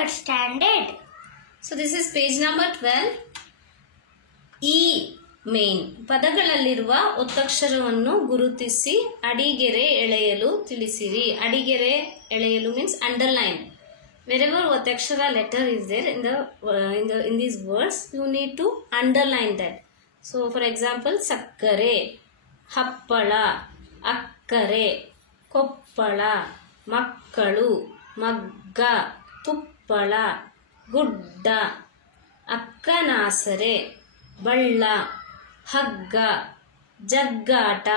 third standard. So this is page number 12. E main. ಪದಗಳಲ್ಲಿರುವ ಒತ್ತಕ್ಷರವನ್ನು ಗುರುತಿಸಿ ಅಡಿಗೆರೆ ಎಳೆಯಲು ತಿಳಿಸಿರಿ. ಅಡಿಗೆರೆ ಎಳೆಯಲು means underline. Wherever ಒತ್ತಕ್ಷರ letter is there in these words, you need to underline that. So for example, ಸಕ್ಕರೆ, ಹಪ್ಪಳ, ಅಕ್ಕರೆ, ಕೊಪ್ಪಳ, ಮಕ್ಕಳು, ಮಗ್ಗ, ತುಪ್ಪಳ, ಗುಡ್ಡ, ಅಕ್ಕನಾಸರೆ, ಬಳ್ಳ, ಹಗ್ಗ, ಜಗ್ಗಾಟ,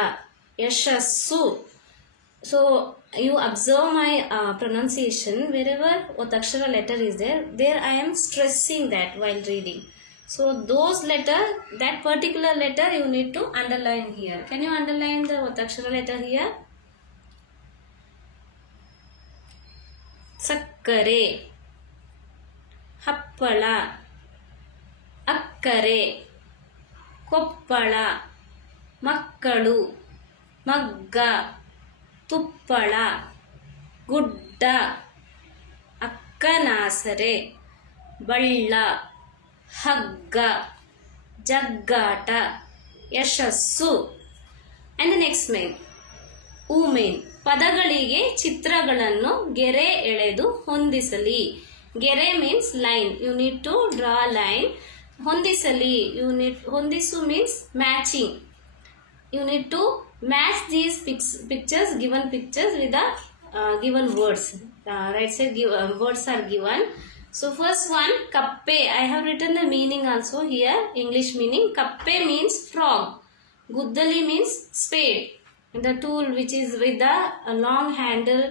ಯಶಸ್ಸು. So you observe my pronunciation. Wherever ಒತ್ತಕ್ಷರ letter is there I am stressing that while reading. So those letter, that particular letter you need to underline here. Can you underline the ಒತ್ತಕ್ಷರ letter here? ಸಕ್ಕರೆ, ಹಪ್ಪಳ, ಅಕ್ಕರೆ, ಕೊಪ್ಪಳ, ಮಕ್ಕಳು, ಮಗ್ಗ, ತುಪ್ಪಳ, ಗುಡ್ಡ, ಅಕ್ಕನಾಸರೆ, ಬಳ್ಳ, ಹಗ್ಗ, ಜಗ್ಗಾಟ, ಯಶಸ್ಸು. And the next main, ಊಮೇನ್. ಪದಗಳಿಗೆ ಚಿತ್ರಗಳನ್ನು ಗೆರೆ ಎಳೆದು ಹೊಂದಿಸಲಿ. ಗೆರೆ means line. You need to draw a line. ಹೊಂದಿಸಲಿ, ಹೊಂದಿಸು means matching. You need to match these pictures, given pictures with the given words. Right side words are given. So first one, kappe. I have written the meaning also here, English meaning. Kappe means frog. Guddali means spade. The tool which is with the long handle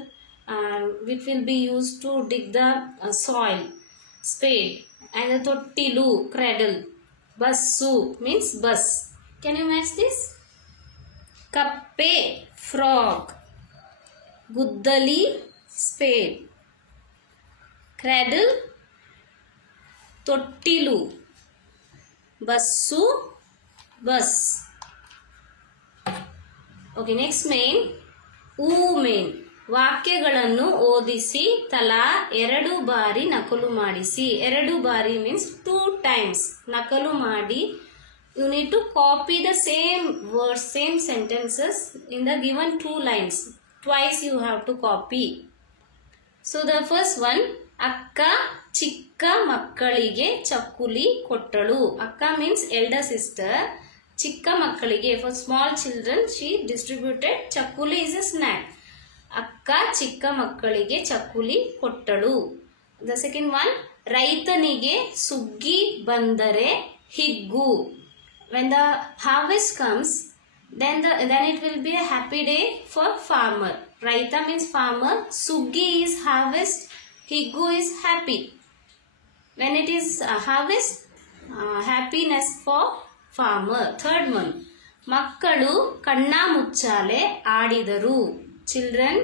which will be used to dig the soil. Spade. And the tottilu, cradle. Bassu means bus. Can you match this? Kappe, frog. Guddali, spade. Cradle, tottilu. Bassu, bus. Okay, next main, ಊಮೇನ್. ವಾಕ್ಯಗಳನ್ನು ಓದಿಸಿ ತಲಾ 2 ಬಾರಿ ನಕಲು ಮಾಡಿಸಿ. 2 ಬಾರಿ means 2 times ನಕಲು ಮಾಡಿ. You need to copy the same words, same sentences in the given 2 lines. Twice you have to copy. So the first one, ಅಕ್ಕ ಚಿಕ್ಕ ಮಕ್ಕಳಿಗೆ ಚಕ್ಕುಲಿ ಕೊಟ್ಟಳು. ಅಕ್ಕ means elder sister. ಚಿಕ್ಕ ಮಕ್ಕಳಿಗೆ, for small children she distributed chakli is a snack. ಅಕ್ಕ ಚಿಕ್ಕ ಮಕ್ಕಳಿಗೆ ಚಕ್ಕುಲಿ ಕೊಟ್ಟಳು. The second one, ರೈತನಿಗೆ ಸುಗ್ಗಿ ಬಂದರೆ ಹಿಗ್ಗು. When the harvest comes, then it will be a happy day for farmer. Raita means farmer, suggi is harvest, higgu is happy. When it is harvest, happiness for farmer. Third one, ಮಕ್ಕಳು ಕಣ್ಣ ಮುಚ್ಚಾಲೆ ಆಡಿದರು. Children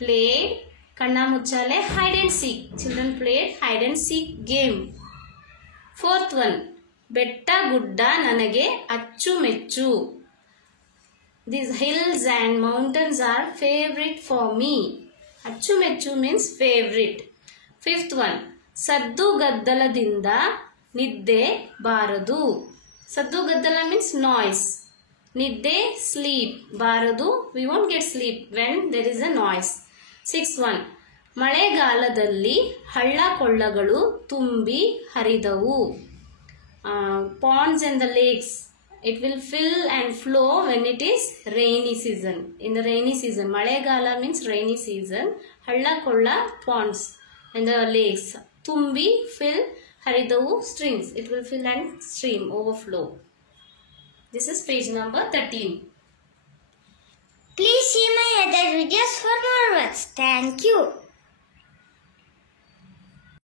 played ಕಣ್ಣ ಮುಚ್ಚಾಲೆ, hide and seek. Children played hide and seek game. Fourth one, ಬೆಟ್ಟ ಗುಡ್ಡ ನನಗೆ ಅಚ್ಚುಮೆಚ್ಚು. These hills and mountains are favorite for me. ಅಚ್ಚುಮೆಚ್ಚು means favorite. Fifth one, ಸದ್ದು ಗದ್ದಲದಿಂದ ನಿದ್ದೆ ಬಾರದು. ಸದ್ದು ಗದ್ದಲ means noise. ನಿದ್ದೆ sleep. ಬಾರದು, we won't get sleep when there is a noise. Sixth one, ಮಳೆಗಾಲದಲ್ಲಿ ಹಳ್ಳ ಕೊಳ್ಳಗಳು ತುಂಬಿ ಹರಿದವು. Ponds and the lakes, it will fill and flow when it is rainy season. In the rainy season, ಮಳೆಗಾಲ means rainy season. ಹಳ್ಳ ಕೊಳ್ಳ, ponds and the lakes. ತುಂಬಿ, fill, ಹರಿದವು, streams. It will fill and stream, overflow. This is page number 13. Please see my other videos for more words. Thank you.